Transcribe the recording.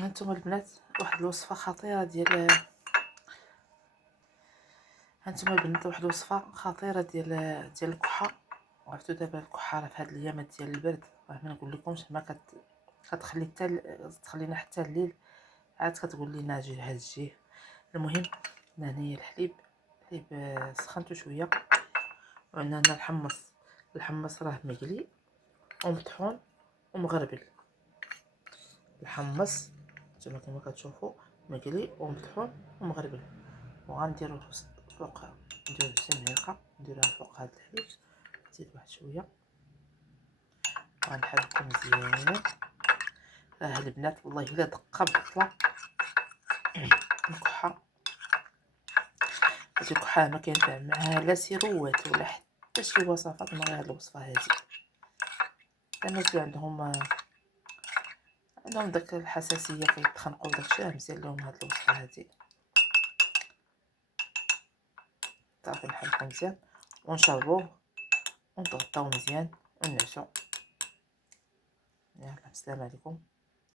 هانتوما البنات واحد الوصفه خطيره ديال هانتوما البنات واحد الوصفه خطيره ديال الكحه. عرفتوا دابا الكحه راه في هاد الايامات ديال البرد، راه ما نقول لكمش ما كتخلي تخلينا حتى الليل، عاد كتقول لنا اجي هزيه. المهم هنا الحليب سخنته شويه، وعندنا هنا الحمص راه مقلي ومطحون ومغربل. الحمص نتوما كما كتشوفوا مقلي ومطحون ومغربل، وغنديرو فوق، نديرو 2 معالق نديروها فوق هاد الحليب، نزيد واحد شويه غنحركو مزيان. راه البنات والله الا دقه بطله الكحه، هاد الكحه ما كينفع معها لا سيروات ولا حتى شي وصفات من غير هاد الوصفه هادي. الناس اللي عندهم داك الحساسيه كيتخنقوا داكشي، راه مزيان لهم هاد الوصفه هادي. صافي نحركو مزيان ونشربوه ونتغطاو مزيان ونعشو. يلا السلام عليكم.